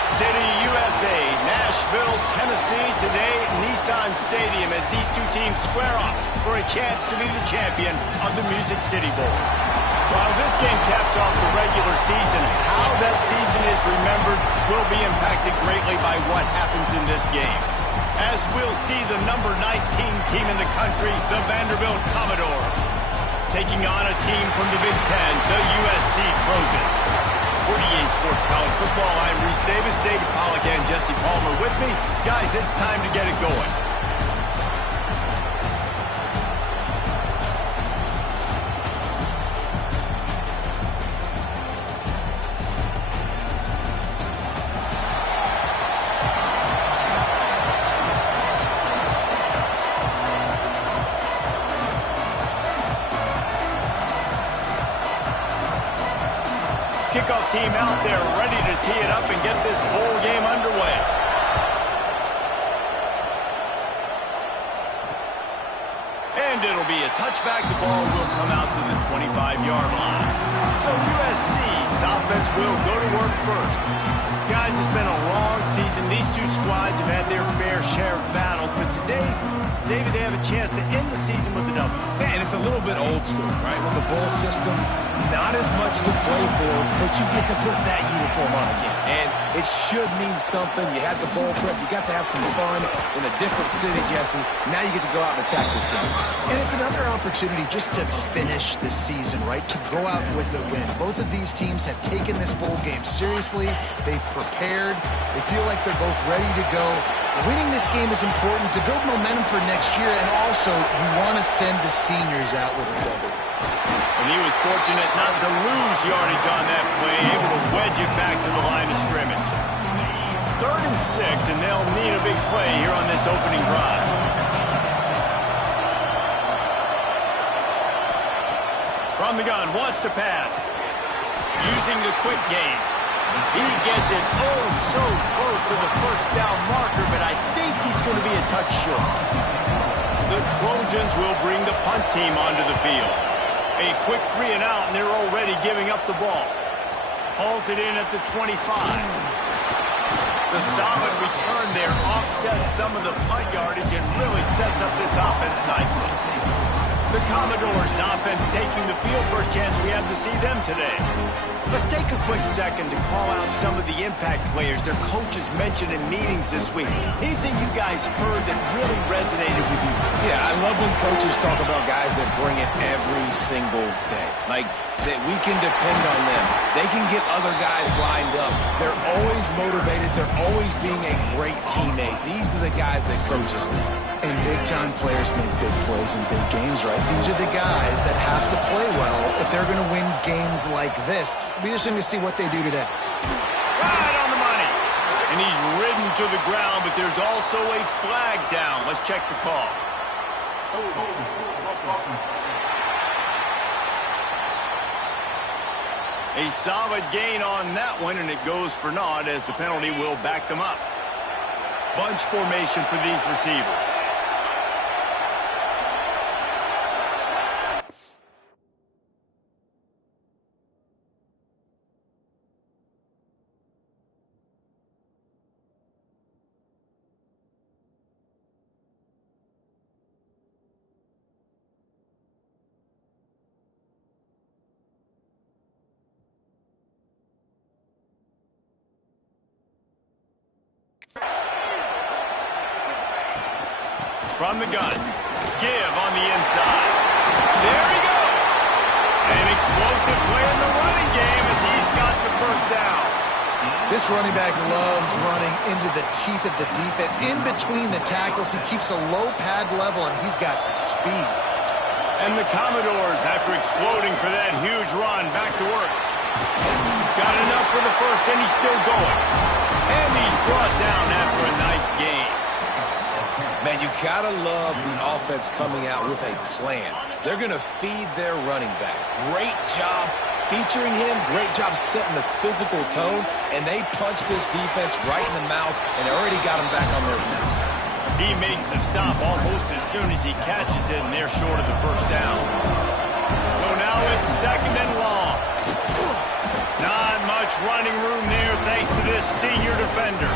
City, USA, Nashville, Tennessee. Today, Nissan Stadium as these two teams square off for a chance to be the champion of the Music City Bowl. While this game caps off the regular season, how that season is remembered will be impacted greatly by what happens in this game. As we'll see the number 19 team in the country, the Vanderbilt Commodores, taking on a team from the Big Ten, the USC Trojans. For EA Sports College Football, I'm Reese Davis, David Pollack, and Jesse Palmer with me. Guys, it's time to get it going. Kickoff team out there ready to tee it up and get this bowl game underway. And it'll be a touchback. The ball will come out to the 25-yard line. So USC's offense will go to work first. Guys, it's been a long season. These two squads have had their fair share of battles, but today, David, they have a chance to end the season with a W. Man, it's a little bit old school, right? With the bowl system, not as much to play for, but you get to put that uniform on again. And it should mean something. You had the bowl prep. You got to have some fun in a different city, Jesse. Now you get to go out and attack this game. And it's another opportunity just to finish the season, right? To go out with a win. Both of these teams have taken this bowl game seriously. They've prepared. They feel like they're both ready to go. Winning this game is important to build momentum for next year, and also you want to send the seniors out with a W. And he was fortunate not to lose yardage on that play, able to wedge it back to the line of scrimmage. 3rd and 6, and they'll need a big play here on this opening drive. From the gun, wants to pass. Using the quick game. He gets it oh so close to the first down marker, but I think he's going to be a touch short. The Trojans will bring the punt team onto the field. A quick 3 and out, and they're already giving up the ball. Hauls it in at the 25. The solid return there offsets some of the punt yardage and really sets up this offense nicely. The Commodores offense taking the field. First chance we have to see them today. Let's take a quick second to call out some of the impact players their coaches mentioned in meetings this week. Anything you guys heard that really resonated with you? Yeah, I love when coaches talk about guys that bring it every single day. Like, that we can depend on them. They can get other guys lined up. They're always motivated. They're always being a great teammate. These are the guys that coaches love. And big-time players make big plays in big games, right? These are the guys that have to play well if they're going to win games like this. It'll be interesting to see what they do today. Right on the money. And he's ridden to the ground, but there's also a flag down. Let's check the call. A solid gain on that one, and it goes for naught as the penalty will back them up. Bunch formation for these receivers. From the gun, give on the inside. There he goes. An explosive play in the running game as he's got the first down. This running back loves running into the teeth of the defense. In between the tackles, he keeps a low pad level, and he's got some speed. And the Commodores, after exploding for that huge run, back to work. Got enough for the first, and he's still going. And he's brought down after a nice game. Man, you gotta love the offense coming out with a plan. They're gonna feed their running back. Great job featuring him. Great job setting the physical tone. And they punched this defense right in the mouth and already got them back on their heels. He makes the stop almost as soon as he catches it, and they're short of the first down. So now it's 2nd and long. Not much much running room there thanks to this senior defender.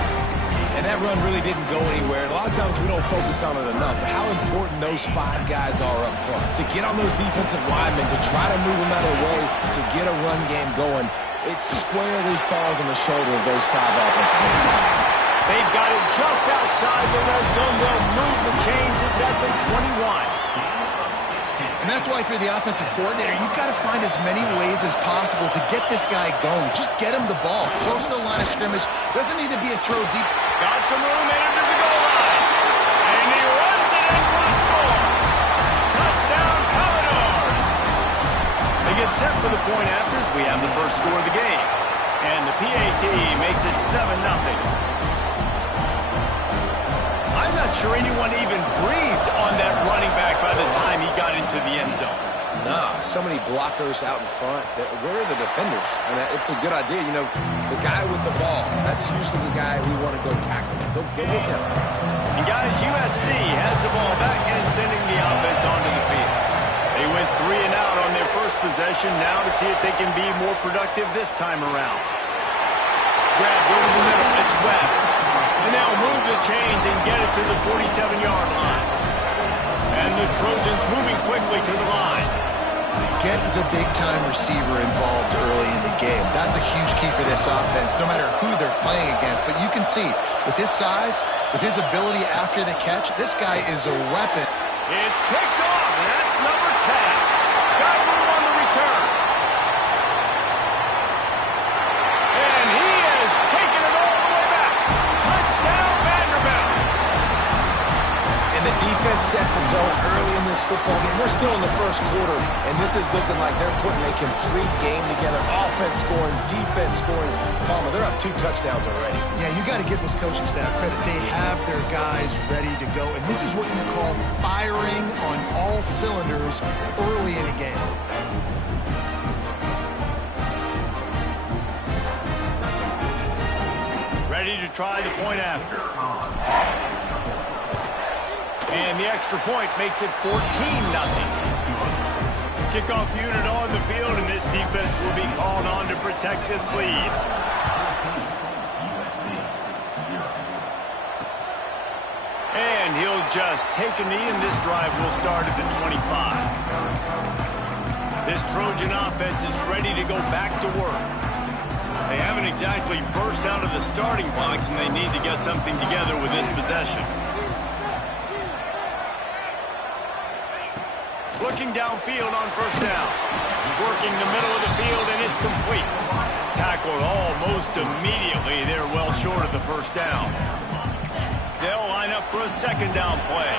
And that run really didn't go anywhere. And a lot of times we don't focus on it enough. But how important those 5 guys are up front. To get on those defensive linemen, to try to move them out of the way, to get a run game going, it squarely falls on the shoulder of those 5 offensive linemen. They've got it just outside the red zone. They'll move the chains. It's at the 21. And that's why, if you're the offensive coordinator, you've got to find as many ways as possible to get this guy going. Just get him the ball close to the line of scrimmage. Doesn't need to be a throw deep. Got some room into the goal line. And he runs it in for the score. Touchdown, Commodores. They get set for the point afters. We have the first score of the game. And the PAT makes it 7-0. I'm not sure anyone even breathed on that running back by the time he got into the end zone. Nah, so many blockers out in front. Where are the defenders? And it's a good idea. You know, the guy with the ball, that's usually the guy we want to go tackle. Go get him. And guys, USC has the ball back and sending the offense onto the field. They went 3 and out on their first possession. Now to see if they can be more productive this time around. Grab over the middle. It's Webb. And they'll move the chains and get it to the 47-yard line. And the Trojans moving quickly to the line. Get the big-time receiver involved early in the game. That's a huge key for this offense, no matter who they're playing against. But you can see, with his size, with his ability after the catch, this guy is a weapon. It's picked off, and that's number 10. Got room on the return. And he has taken it all the way back. Touchdown, Vanderbilt. And the defense sets the tone early in this football game. We're still in the first quarter, and this is looking like they're putting a complete game together. Offense scoring, defense scoring. Palmer, they're up 2 touchdowns already. Yeah, you got to give this coaching staff credit. They have their guys ready to go, and this is what you call firing on all cylinders early in a game. Ready to try the point after. And the extra point makes it 14-0. Kickoff unit on the field, and this defense will be called on to protect this lead. And he'll just take a knee, and this drive will start at the 25. This Trojan offense is ready to go back to work. They haven't exactly burst out of the starting blocks, and they need to get something together with this possession. Looking downfield on first down. Working the middle of the field, and it's complete. Tackled almost immediately. They're well short of the first down. They'll line up for a second down play.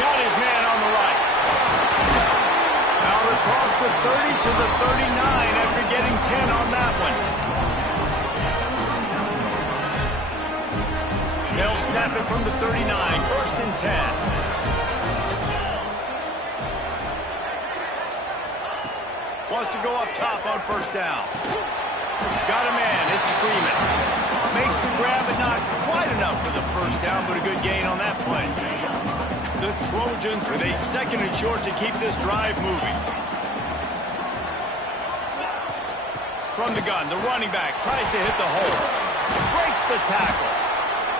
Got his man on the right. Out across the 30 to the 39 after getting 10 on that one. They'll snap it from the 39, 1st and 10. Wants to go up top on first down. Got a man, it's Freeman. Makes the grab, but not quite enough for the first down, but a good gain on that play. The Trojans with a 2nd and short to keep this drive moving. From the gun, the running back tries to hit the hole. Breaks the tackle.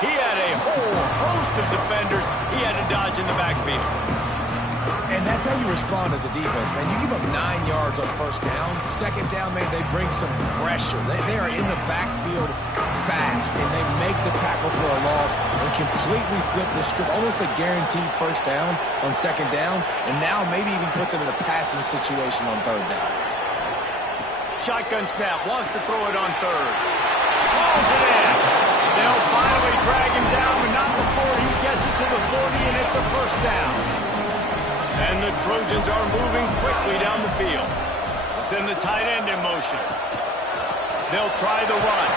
He had a whole host of defenders he had to dodge in the backfield. And that's how you respond as a defense, man. You give up 9 yards on first down. Second down, man, they bring some pressure. They are in the backfield fast, and they make the tackle for a loss and completely flip the script. Almost a guaranteed first down on second down, and now maybe even put them in a passing situation on third down. Shotgun snap, wants to throw it on third. Pulls it in. They'll finally drag him down, but not before he gets it to the 40, and it's a first down. And the Trojans are moving quickly down the field. They'll send the tight end in motion. They'll try the run.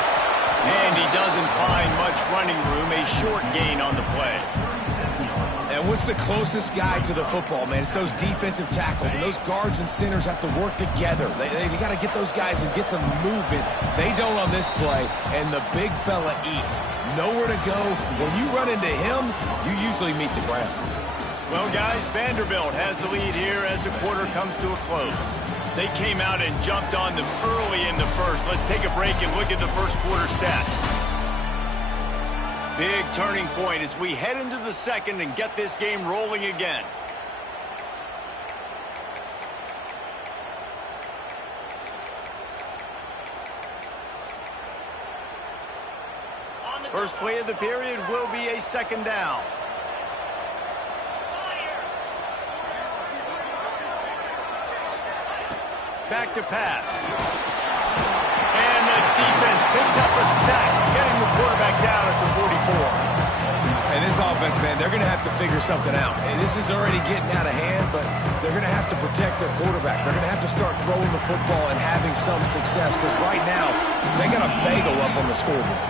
And he doesn't find much running room, a short gain on the play. And what's the closest guy to the football, man? It's those defensive tackles, and those guards and centers have to work together. They got to get those guys and get some movement. They don't on this play, and the big fella eats. Nowhere to go. When you run into him, you usually meet the ground. Well, guys, Vanderbilt has the lead here as the quarter comes to a close. They came out and jumped on them early in the first. Let's take a break and look at the first quarter stats. Big turning point as we head into the second and get this game rolling again. First play of the period will be a second down. Back to pass. And the defense picks up a sack, getting the quarterback down at the 44. And this offense, man, they're going to have to figure something out. Hey, this is already getting out of hand, but they're going to have to protect their quarterback. They're going to have to start throwing the football and having some success because right now they got a bagel up on the scoreboard.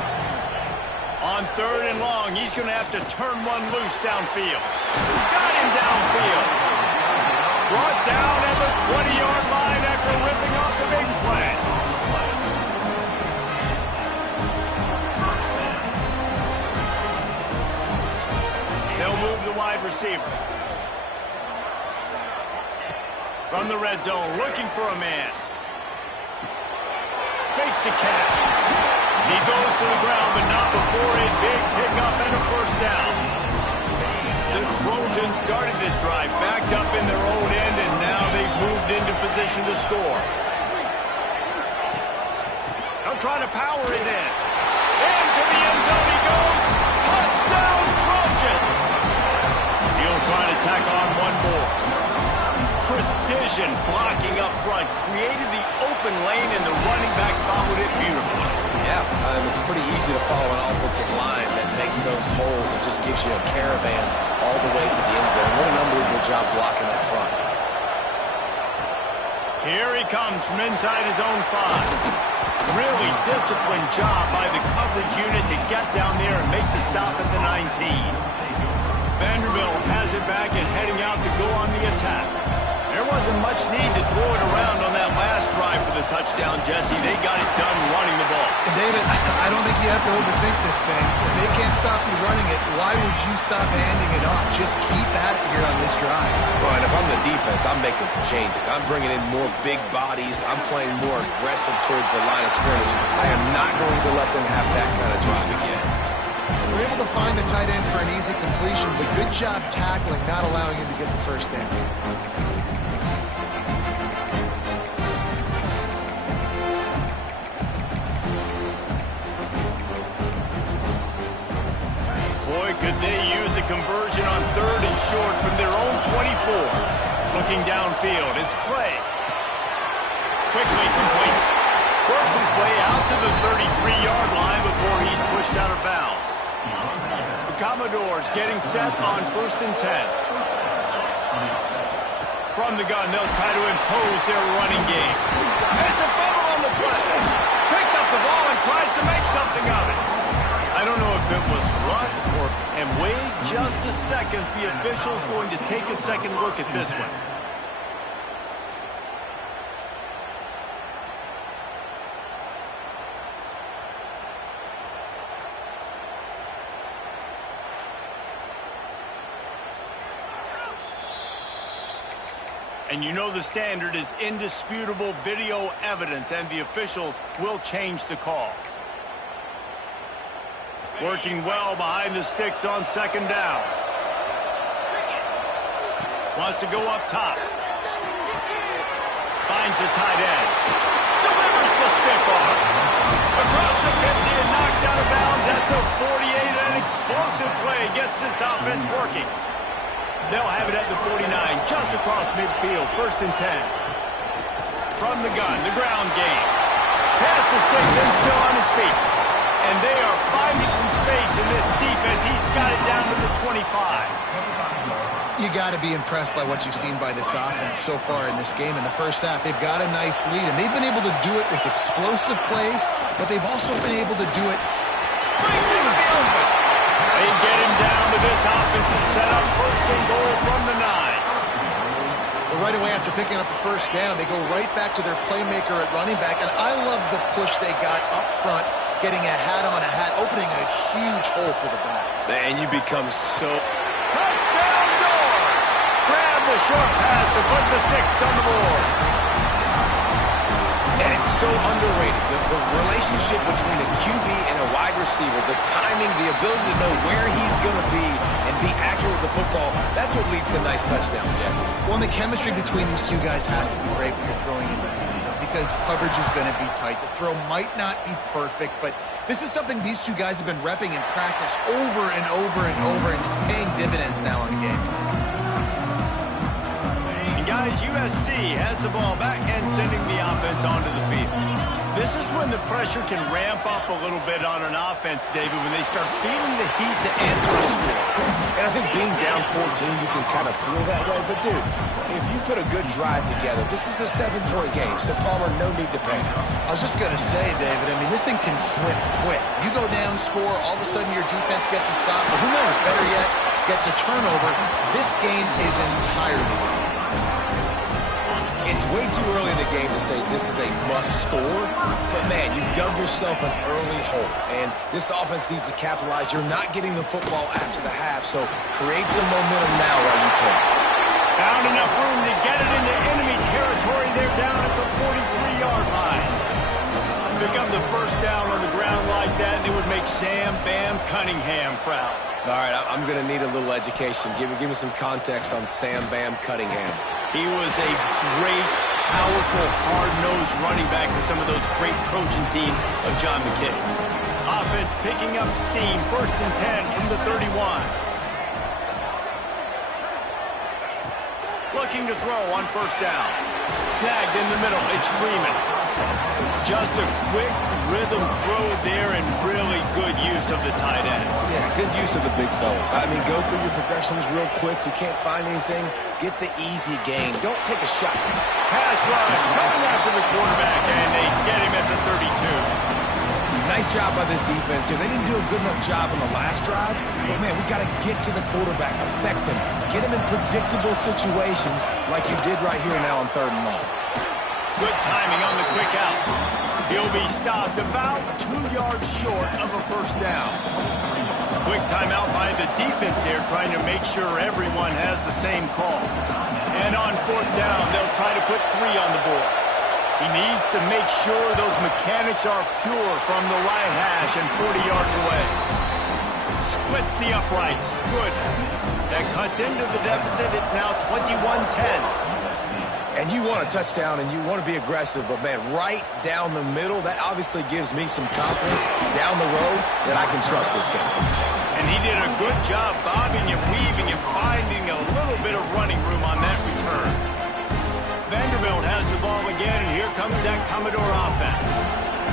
On third and long, he's going to have to turn one loose downfield. Got him downfield. Brought down at the 20-yard line after ripping off the big play. They'll move the wide receiver. From the red zone, looking for a man. Makes the catch. He goes to the ground, but not before a big pickup and a first down. The Trojans started this drive, backed up in their own end, and now they've moved into position to score. They'll try to power it in. Into the end zone he goes. Touchdown, Trojans! He'll try to tack on one more. Precision blocking up front created the open lane, and the running back followed it beautifully. Yeah, it's pretty easy to follow an offensive line that makes those holes and just gives you a caravan all the way to the end zone. What an unbelievable job blocking up front. Here he comes from inside his own 5. Really disciplined job by the coverage unit to get down there and make the stop at the 19. Vanderbilt has it back and heading out to go on the attack. There wasn't much need to throw it around on that last drive for the touchdown, Jesse. They got it done running the ball. And David, I don't think you have to overthink this thing. If they can't stop you running it, why would you stop handing it off? Just keep at it here on this drive. Well, and if I'm the defense, I'm making some changes. I'm bringing in more big bodies. I'm playing more aggressive towards the line of scrimmage. I am not going to let them have that kind of drive again. We're able to find the tight end for an easy completion, but good job tackling, not allowing him to get the first down. Could they use a conversion on third and short from their own 24? Looking downfield, it's Clay. Quickly complete. Works his way out to the 33-yard line before he's pushed out of bounds. The Commodores getting set on 1st and 10. From the gun, they'll try to impose their running game. It's a fumble on the play. Picks up the ball and tries to make something of it. I don't know if it was run or... And wait just a second. The official's going to take a second look at this one. And you know the standard is indisputable video evidence, and the officials will change the call. Working well behind the sticks on second down. Wants to go up top. Finds the tight end. Delivers the stiff arm. Across the 50 and knocked out of bounds at the 48. An explosive play gets this offense working. They'll have it at the 49, just across midfield, 1st and 10. From the gun, the ground game. Past the sticks and still on his feet. And they are finding some space in this defense. He's got it down to the 25. You got to be impressed by what you've seen by this offense so far in this game. In the first half, they've got a nice lead, and they've been able to do it with explosive plays, but they've also been able to do it. Brings him to the open. They get him down to this offense to set up 1st and goal from the 9. But right away after picking up a first down, they go right back to their playmaker at running back, and I love the push they got up front, getting a hat on a hat, opening a huge hole for the back. And you become so... Touchdown, Doors! Grab the short pass to put the 6 on the board. And it's so underrated. The relationship between a QB and a wide receiver, the timing, the ability to know where he's going to be and be accurate with the football, that's what leads to nice touchdowns, Jesse. Well, and the chemistry between these two guys has to be great when you're throwing into the end zone because coverage is going to be tight. The throw might not be perfect, but this is something these two guys have been repping in practice over and over and over, and it's paying dividends now on game. Guys, USC has the ball back and sending the offense onto the field. This is when the pressure can ramp up a little bit on an offense, David, when they start feeling the heat to answer a score. And I think being down 14, you can kind of feel that way. But, dude, if you put a good drive together, this is a 7-point game, so Palmer, no need to panic. I was just going to say, David, I mean, this thing can flip quick. You go down, score, all of a sudden your defense gets a stop, or who knows, better yet, gets a turnover. This game is entirely different. It's way too early in the game to say this is a must-score, but, man, you've dug yourself an early hole, and this offense needs to capitalize. You're not getting the football after the half, so create some momentum now while you can. Found enough room to get it into enemy territory. They're down at the 43-yard line. Pick up the first down on the ground like that, and it would make Sam Bam Cunningham proud. All right, I'm going to need a little education. Give me some context on Sam Bam Cunningham. He was a great, powerful, hard-nosed running back for some of those great Trojan teams of John McKay. Offense picking up steam, 1st and 10 from the 31. Looking to throw on 1st down. Snagged in the middle, it's Freeman. Just a quick rhythm throw there and really good use of the tight end. Yeah, good use of the big fella. I mean, go through your progressions real quick. You can't find anything, get the easy gain. Don't take a shot. Pass rush coming after the quarterback, and they get him at the 32. Nice job by this defense here. They didn't do a good enough job on the last drive, but, man, we got to get to the quarterback, affect him, get him in predictable situations like you did right here now on 3rd and long. Good timing on the quick out. He'll be stopped about 2 yards short of a 1st down. Quick timeout by the defense there, trying to make sure everyone has the same call. And on 4th down, they'll try to put 3 on the board. He needs to make sure those mechanics are pure from the right hash and 40 yards away. Splits the uprights. Good. That cuts into the deficit. It's now 21-10. And you want a touchdown and you want to be aggressive, but, man, right down the middle, that obviously gives me some confidence down the road that I can trust this guy. And he did a good job bobbing and weaving and finding a little bit of running room on that return. Vanderbilt has the ball again, and here comes that Commodore offense.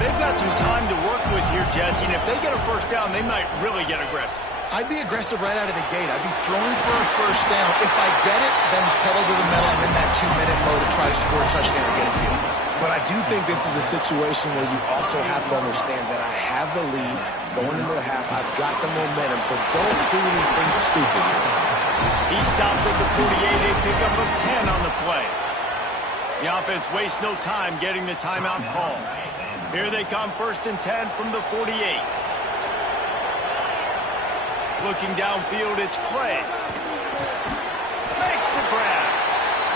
They've got some time to work with here, Jesse, and if they get a 1st down, they might really get aggressive. I'd be aggressive right out of the gate. I'd be throwing for a 1st down. If I get it, then just pedal to the metal. I'm in that 2-minute mode to try to score a touchdown and get a field. But I do think this is a situation where you also have to understand that I have the lead going into the half. I've got the momentum, so don't do anything stupid here. He stopped at the 48, a pickup of 10 on the play. The offense wastes no time getting the timeout call. Here they come, 1st and 10 from the 48. Looking downfield, it's Clay. Makes the grab.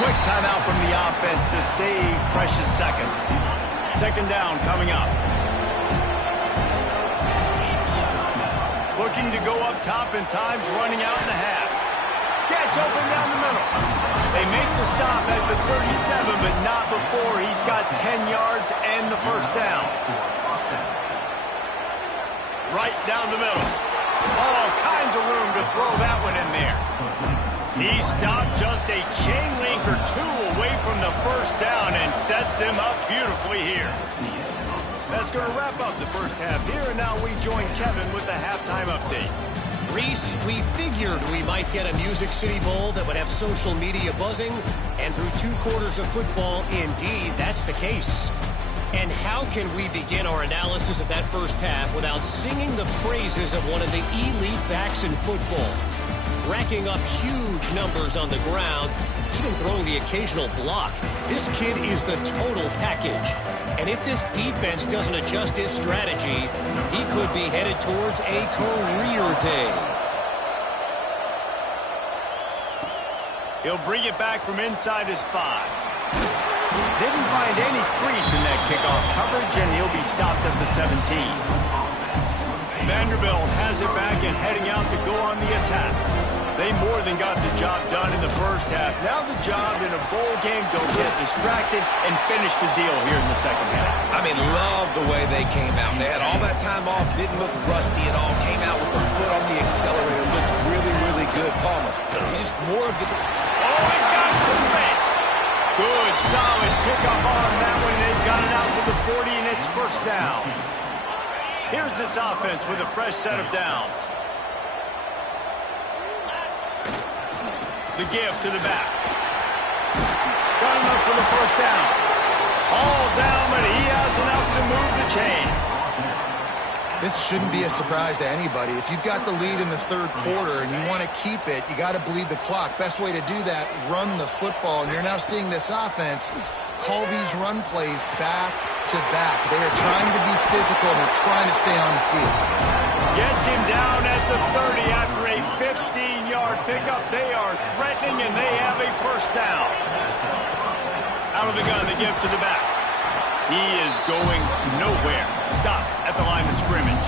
Quick timeout from the offense to save precious seconds. 2nd down coming up. Looking to go up top in times, running out in the half. Gets open down the middle. They make the stop at the 37, but not before he's got 10 yards and the 1st down. Right down the middle. All kinds of room to throw that one in there. He stopped just a chain link or 2 away from the 1st down and sets them up beautifully here. That's going to wrap up the 1st half here, and now we join Kevin with the halftime update. Reese, we figured we might get a Music City Bowl that would have social media buzzing, and through 2 quarters of football, indeed, that's the case. And how can we begin our analysis of that 1st half without singing the praises of one of the elite backs in football? Racking up huge numbers on the ground, even throwing the occasional block. This kid is the total package. And if this defense doesn't adjust its strategy, he could be headed towards a career day. He'll bring it back from inside his 5. Didn't find any crease in that kickoff coverage, and he'll be stopped at the 17. Vanderbilt has it back and heading out to go on the attack. They more than got the job done in the first half. Now the job in a bowl game, don't get distracted and finish the deal here in the second half. I mean, love the way they came out. They had all that time off, didn't look rusty at all, came out with the foot on the accelerator, looked really, really good. Palmer, he's just more of the... Oh, he's got some space. Good, solid pickup on that one. They've got it out to the 40, and it's first down. Here's this offense with a fresh set of downs. The give to the back. Got enough for the first down. All down, but he has enough to move the chains. This shouldn't be a surprise to anybody. If you've got the lead in the third quarter and you want to keep it, you got to bleed the clock. Best way to do that, run the football. And you're now seeing this offense call these run plays back to back. They are trying to be physical and they're trying to stay on the field. Gets him down at the 30 after a 15-yard pickup. They are threatening, and they have a first down. Out of the gun, the give to the back. He is going nowhere. Stop at the line of scrimmage.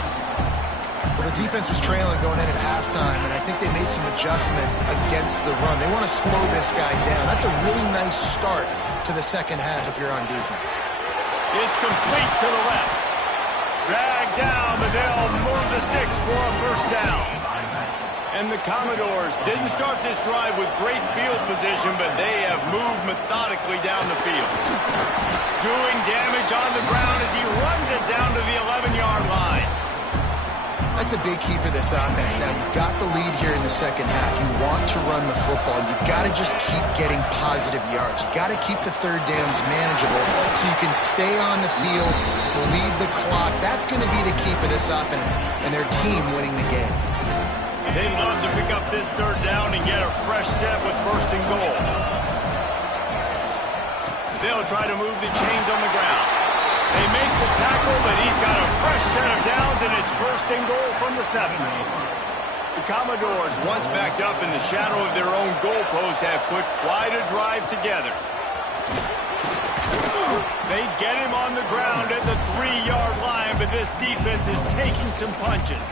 Well, the defense was trailing going in at halftime, and I think they made some adjustments against the run. They want to slow this guy down. That's a really nice start to the second half if you're on defense. It's complete to the left. Dragged down, but they'll move the sticks for a first down. And the Commodores didn't start this drive with great field position, but they have moved methodically down the field. Doing damage on the ground as he runs it down to the 11-yard line. That's a big key for this offense. Now, you've got the lead here in the second half. You want to run the football. You've got to just keep getting positive yards. You've got to keep the third downs manageable so you can stay on the field, bleed the clock. That's going to be the key for this offense and their team winning the game. They'd love to pick up this third down and get a fresh set with first and goal. They'll try to move the chains on the ground. They make the tackle, but he's got a fresh set of downs, and it's first and goal from the 7. The Commodores, once backed up in the shadow of their own goalpost, have put quite a drive together. They get him on the ground at the 3-yard line, but this defense is taking some punches.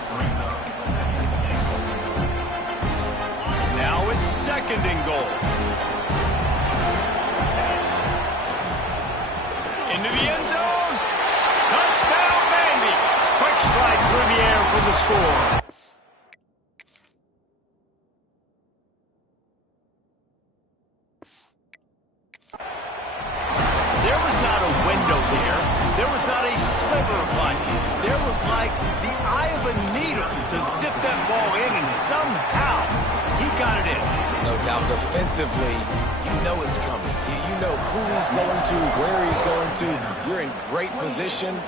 Now it's second and goal. Into the end zone. Touchdown, Vandy. Quick strike through the air for the score. There was not a window there. There was not a sliver of light. There was like the eye of a needle to zip that ball in, and somehow he got it in. No doubt defensively, you know it's coming. You know who he's going to, where he's going to. You're in great position,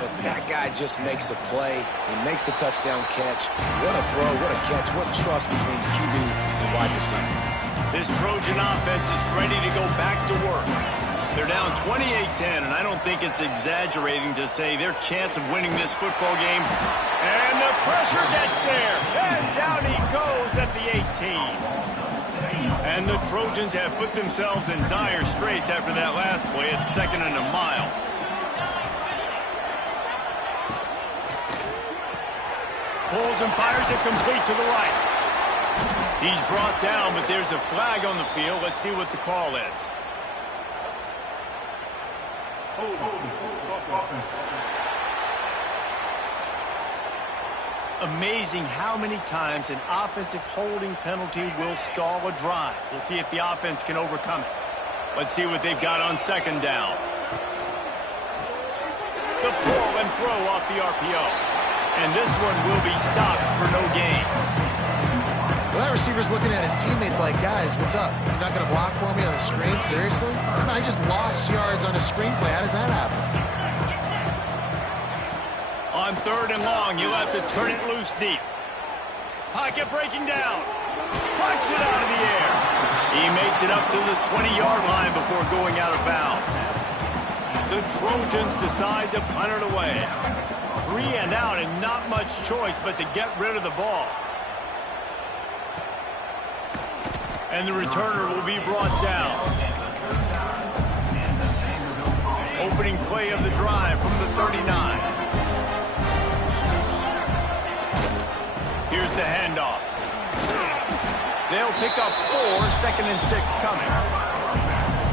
but that guy just makes a play. He makes the touchdown catch. What a throw, what a catch, what trust between QB and wide receiver. This Trojan offense is ready to go back to work. They're down 28-10, and I don't think it's exaggerating to say their chance of winning this football game. And the pressure gets there, and down he goes at the 18. And the Trojans have put themselves in dire straits after that last play at 2nd and a mile. Pulls and fires it complete to the right. He's brought down, but there's a flag on the field. Let's see what the call is. Amazing how many times an offensive holding penalty will stall a drive. We'll see if the offense can overcome it. Let's see what they've got on second down. The pull and throw off the RPO. And this one will be stopped for no gain. Well, that receiver's looking at his teammates like, guys, what's up? You're not going to block for me on the screen? Seriously? I just lost yards on a screenplay. How does that happen? On third and long, you'll have to turn it loose deep. Pocket breaking down. Flicks it out of the air. He makes it up to the 20-yard line before going out of bounds. The Trojans decide to punt it away. 3 and out and not much choice but to get rid of the ball. And the returner will be brought down. Opening play of the drive from the 39. Here's the handoff. They'll pick up 4, 2nd and 6 coming.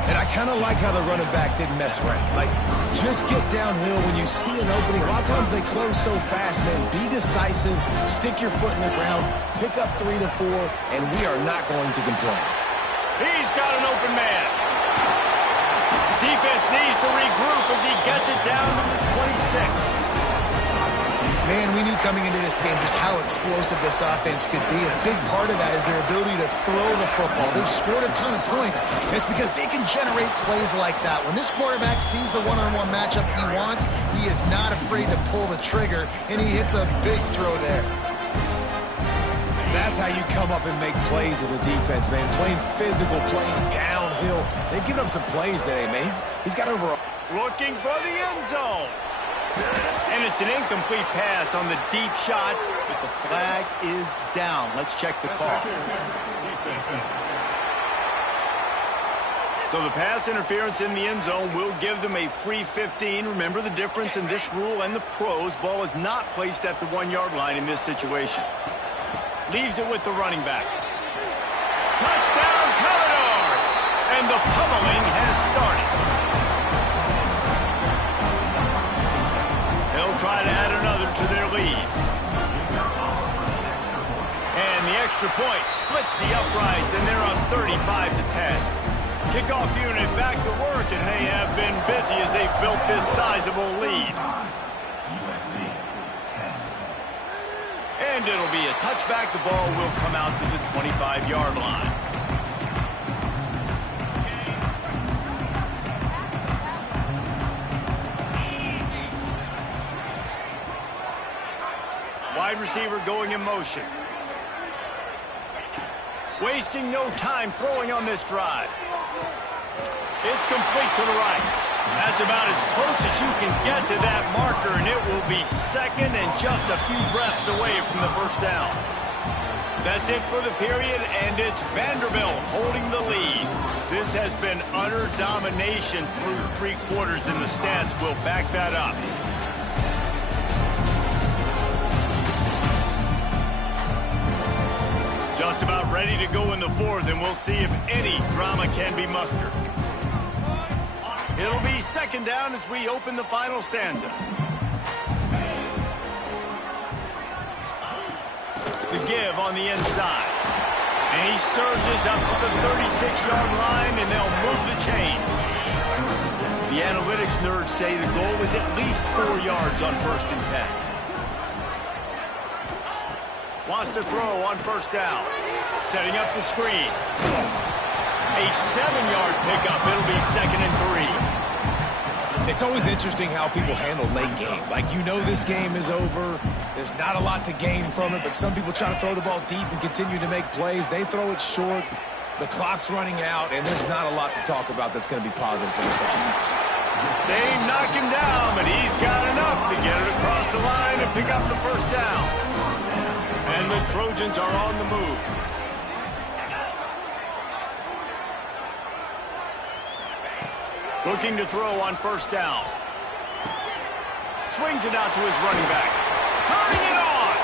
And I kind of like how the running back didn't mess around. Like, just get downhill when you see an opening. A lot of times they close so fast, man. Be decisive, stick your foot in the ground, pick up 3 to 4, and we are not going to complain. He's got an open man. Defense needs to regroup as he gets it down to the 26. Man, we knew coming into this game just how explosive this offense could be, and a big part of that is their ability to throw the football. They've scored a ton of points, and it's because they can generate plays like that. When this quarterback sees the one-on-one matchup he wants, he is not afraid to pull the trigger, and he hits a big throw there. That's how you come up and make plays as a defense, man. Playing physical, playing downhill. They've given up some plays today, man. He's got over. Looking for the end zone. And it's an incomplete pass on the deep shot, but the flag is down. Let's check the call. So the pass interference in the end zone will give them a free 15. Remember the difference in this rule and the pros. Ball is not placed at the 1-yard line in this situation. Leaves it with the running back. Touchdown, Commodores! And the pummeling has started. They'll try to add another to their lead. And the extra point splits the uprights, and they're on 35 to 10. Kickoff unit back to work, and they have been busy as they've built this sizable lead. And it'll be a touchback. The ball will come out to the 25-yard line. Wide receiver going in motion. Wasting no time throwing on this drive. It's complete to the right. That's about as close as you can get to that marker, and it will be 2nd and just a few breaths away from the first down. That's it for the period, and it's Vanderbilt holding the lead. This has been utter domination through 3 quarters, and the stats will back that up. Just about ready to go in the 4th, and we'll see if any drama can be mustered. It'll be 2nd down as we open the final stanza. The give on the inside. And he surges up to the 36-yard line, and they'll move the chain. The analytics nerds say the goal is at least 4 yards on 1st and 10. Wants to throw on 1st down. Setting up the screen. A 7-yard pickup. It'll be 2nd and 3. It's always interesting how people handle late game. Like, you know this game is over. There's not a lot to gain from it, but some people try to throw the ball deep and continue to make plays. They throw it short. The clock's running out, and there's not a lot to talk about that's going to be positive for this offense. They knock him down, but he's got enough to get it across the line and pick up the 1st down. And the Trojans are on the move. Looking to throw on 1st down. Swings it out to his running back. Turning it on!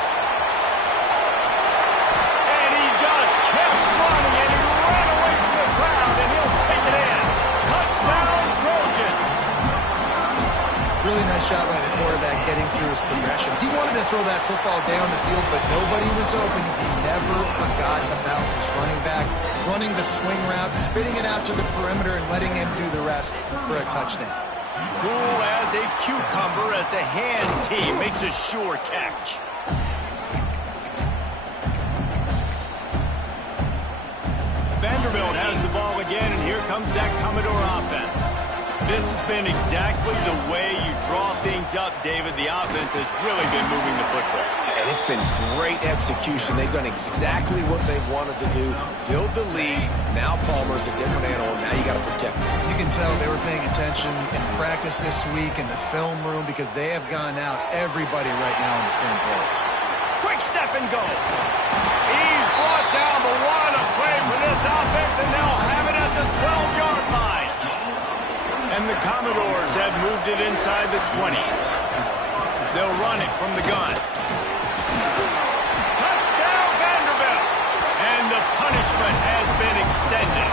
And he just kept running, and he ran away from the crowd, and he'll take it in. Touchdown, Trojans! Really nice shot by the quarterback getting through his progression. He wanted to throw that football down the field, but nobody was open. He never forgot about his running back, running the swing route, spitting it out to the perimeter, and letting him do the rest for a touchdown. Cool as a cucumber as the hands team makes a sure catch. Vanderbilt has the ball again, and here comes that Commodore offense. This has been exactly the way you draw things up, David. The offense has really been moving the football. And it's been great execution. They've done exactly what they wanted to do. Build the lead. Now Palmer's a different animal. Now you got to protect him. You can tell they were paying attention in practice this week in the film room because they have gone out everybody right now on the same page. Quick step and go. He's brought down, but what a play for this offense. Commodores have moved it inside the 20. They'll run it from the gun. Touchdown, Vanderbilt! And the punishment has been extended.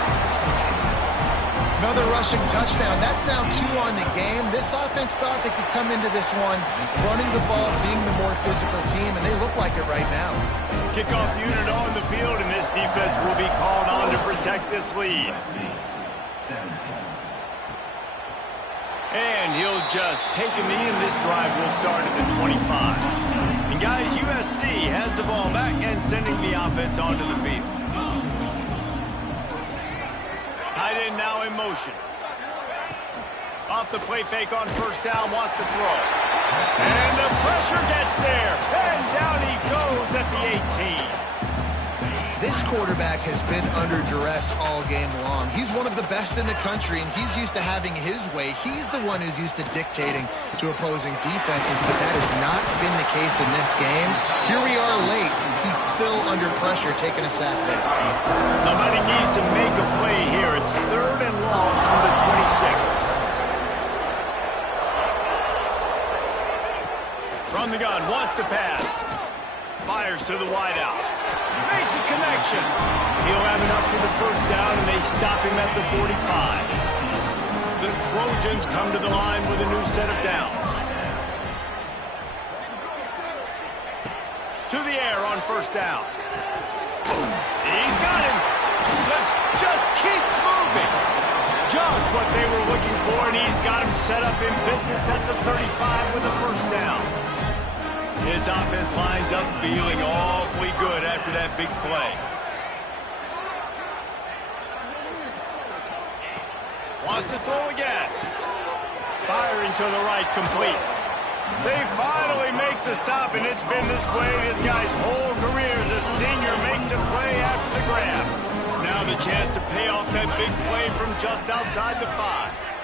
Another rushing touchdown. That's now 2 on the game. This offense thought they could come into this one running the ball, being the more physical team, and they look like it right now. Kickoff unit on the field, and this defense will be called on to protect this lead. And he'll just take a knee, and this drive will start at the 25. And guys, USC has the ball back and sending the offense onto the field. Tight end now in motion. Off the play fake on first down, wants to throw. And the pressure gets there. And down he goes at the 18. This quarterback has been under duress all game long. He's one of the best in the country, and he's used to having his way. He's the one who's used to dictating to opposing defenses, but that has not been the case in this game. Here we are late. He's still under pressure, taking a sack there. Somebody needs to make a play here. It's 3rd and long from the 26. From the gun, wants to pass. Fires to the wideout. Makes a connection. He'll have enough for the first down, and they stop him at the 45. The Trojans come to the line with a new set of downs. To the air on first down. He's got him. Just keeps moving. Just what they were looking for, and he's got him set up in business at the 35 with a first down. His offense lines up feeling awfully good after that big play. Wants to throw again. Firing to the right, complete. They finally make the stop, and it's been this way this guy's whole career as a senior makes a play after the grab. Now the chance to pay off that big play from just outside the 5.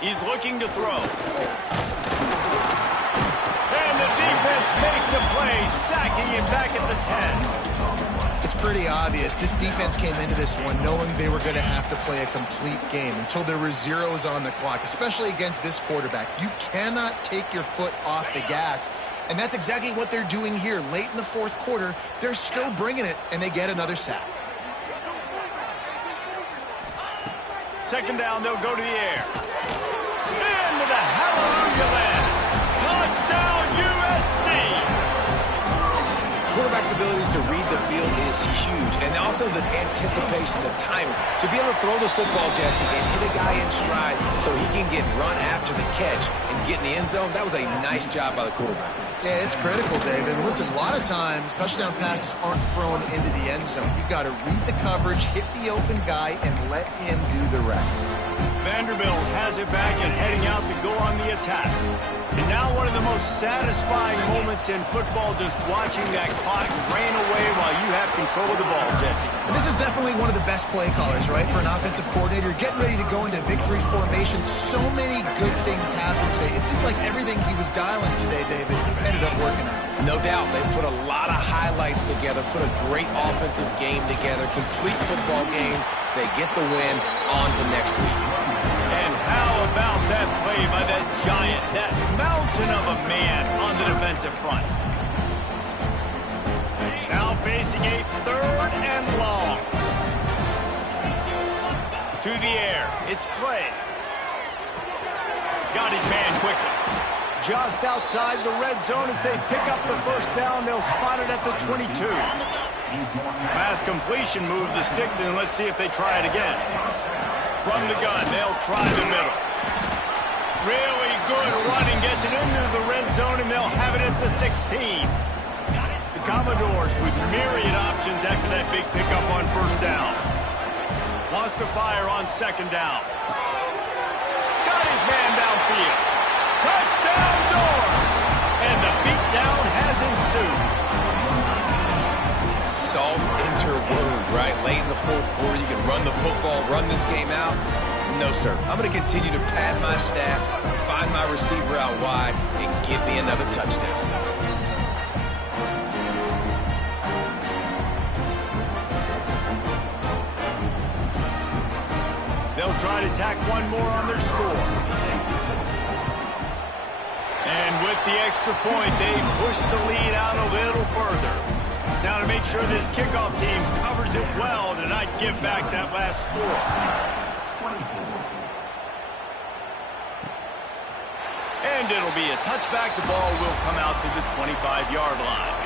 He's looking to throw. And the defense makes a play, sacking him back at the 10. It's pretty obvious. This defense came into this one knowing they were going to have to play a complete game until there were zeros on the clock, especially against this quarterback. You cannot take your foot off the gas, and that's exactly what they're doing here. Late in the 4th quarter, they're still bringing it, and they get another sack. 2nd down, they'll go to the air. Into the hallelujah land. Touchdown, USC! Quarterback's abilities to read the field is huge, and also the anticipation, the timing. To be able to throw the football, Jesse, and hit a guy in stride so he can get run after the catch and get in the end zone, that was a nice job by the quarterback. Yeah, it's critical, David. Listen, a lot of times touchdown passes aren't thrown into the end zone. You've got to read the coverage, hit the open guy, and let him do the rest. Vanderbilt has it back and heading out to go on the attack. And now one of the most satisfying moments in football, just watching that clock drain away while you have control of the ball, Jesse. And this is definitely one of the best play callers, right, for an offensive coordinator. Getting ready to go into victory formation. So many good things happened today. It seemed like everything he was dialing today, David, ended up working out. No doubt. They put a lot of highlights together, put a great offensive game together, complete football game. They get the win. On to next week. And how about that play by that giant, that mountain of a man on the defensive front? Now facing a 3rd and long. To the air. It's Clay. Got his man quickly. Just outside the red zone as they pick up the first down. They'll spot it at the 22. Pass completion, move the sticks, and let's see if they try it again. From the gun, they'll try the middle. Really good running, gets it into the red zone, and they'll have it at the 16. The Commodores with myriad options after that big pickup on first down. Wants to fire on 2nd down. Got his man downfield. Touchdown, Doors! And the beatdown has ensued. Salt into wound, right? Late in the 4th quarter, you can run the football, run this game out. No, sir. I'm going to continue to pad my stats, find my receiver out wide, and give me another touchdown. try to tack one more on their score. And with the extra point, they push the lead out a little further. Now to make sure this kickoff team covers it well to not give back that last score. And it'll be a touchback. The ball will come out to the 25-yard line.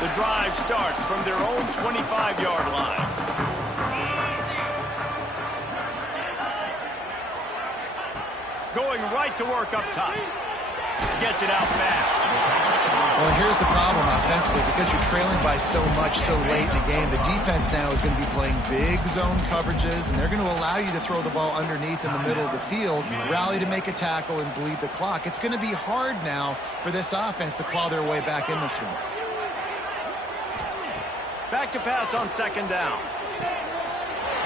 The drive starts from their own 25-yard line. Going right to work up top. Gets it out fast. Well, and here's the problem offensively. Because you're trailing by so much so late in the game, the defense now is going to be playing big zone coverages, and they're going to allow you to throw the ball underneath in the middle of the field, rally to make a tackle, and bleed the clock. It's going to be hard now for this offense to claw their way back in this one. Back to pass on second down.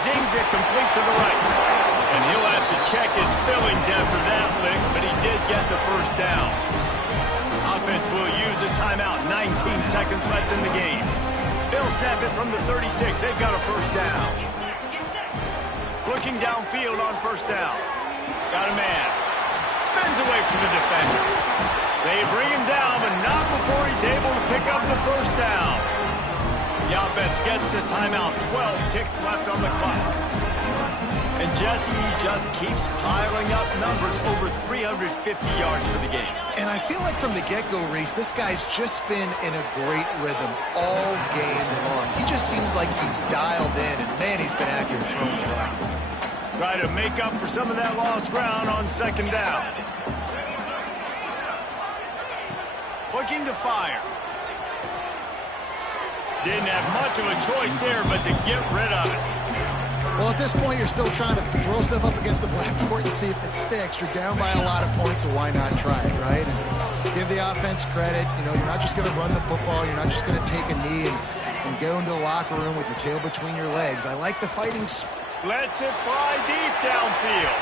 Zings it complete to the right. And he'll have to check his fillings after that lick, but he did get the first down. Offense will use a timeout. 19 seconds left in the game. They'll snap it from the 36. They've got a first down. Looking downfield on first down. Got a man. Spins away from the defender. They bring him down, but not before he's able to pick up the first down. The offense gets the timeout. 12 ticks left on the clock. And Jesse just keeps piling up numbers, over 350 yards for the game. And I feel like from the get-go, Reese, this guy's just been in a great rhythm all game long. He just seems like he's dialed in, and man, he's been accurate throwing the rock. Try to make up for some of that lost ground on second down. Looking to fire. Didn't have much of a choice there, but to get rid of it. Well, at this point, you're still trying to throw stuff up against the blackboard and see if it sticks. You're down by a lot of points, so why not try it, right? And give the offense credit. You know, you're not just going to run the football. You're not just going to take a knee and go into the locker room with your tail between your legs. I like the fighting. Lets it fly deep downfield.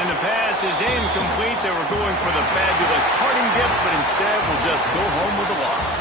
And the pass is incomplete. They were going for the fabulous parting gift, but instead will just go home with a loss.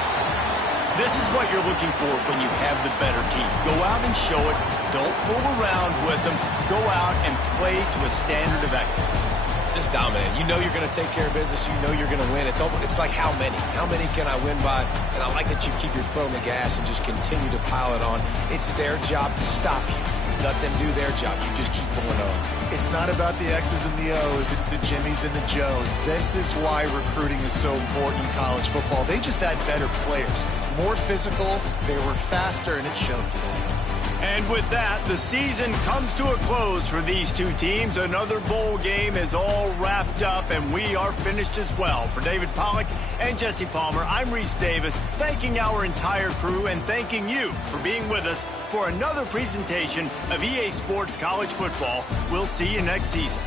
This is what you're looking for when you have the better team. Go out and show it. Don't fool around with them. Go out and play to a standard of excellence. Just dominate. You know you're going to take care of business. You know you're going to win. It's like how many? How many can I win by? And I like that you keep your foot on the gas and just continue to pile it on. It's their job to stop you. Let them do their job. You just keep going on. It's not about the X's and the O's. It's the Jimmies and the Joes. This is why recruiting is so important in college football. They just had better players. More physical. They were faster, and it showed today. And with that, the season comes to a close for these two teams. Another bowl game is all wrapped up, and we are finished as well. For David Pollack and Jesse Palmer, I'm Reese Davis, thanking our entire crew and thanking you for being with us for another presentation of EA Sports College Football. We'll see you next season.